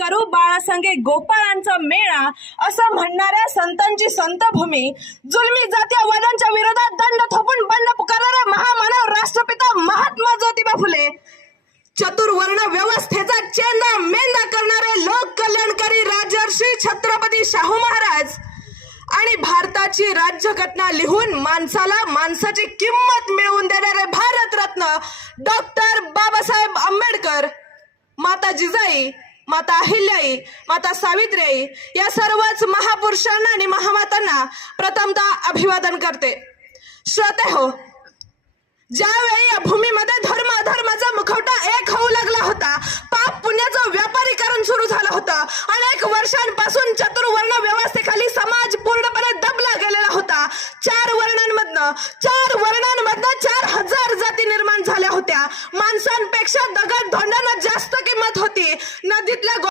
करू बाळासंगे गोपाळांचा मेळा असं म्हणणाऱ्या संतांची संतभूमी, जुलमी जातीयवादांच्या विरोधात दंड थोपून बंड पुकारणारा महामानव राष्ट्रपिता महात्मा ज्योतिबा फुले, चतुर्वर्ण व्यवस्थेचा चेंदा मेंदा करणारे लोक कल्याणकारी राजर्षी छत्रपती शाहू महाराज आणि भारताची राज्यघटना लिहून माणसाला माणसाची किंमत मिळवून देणारे भारतरत्न डॉक्टर बाबासाहेब आंबेडकर, माता जिजाई, माता अहिल्याई, माता सावित्रीबाई या सर्वच महापुरुषांना आणि महामातांना प्रथमतः अभिवादन करते. श्रोते हो, ज्यावेळी या भूमीमध्ये धर्म अधर्माचा मुखवटा एक होऊ लागला होता, पाप पुण्याचं व्यापारीकरण सुरू झालं होतं, अनेक वर्षांपासून चतुर्वर्ण व्यवस्थेखाली समाज पूर्णपणे दबला गेलेला होता. चार वर्णांमधनं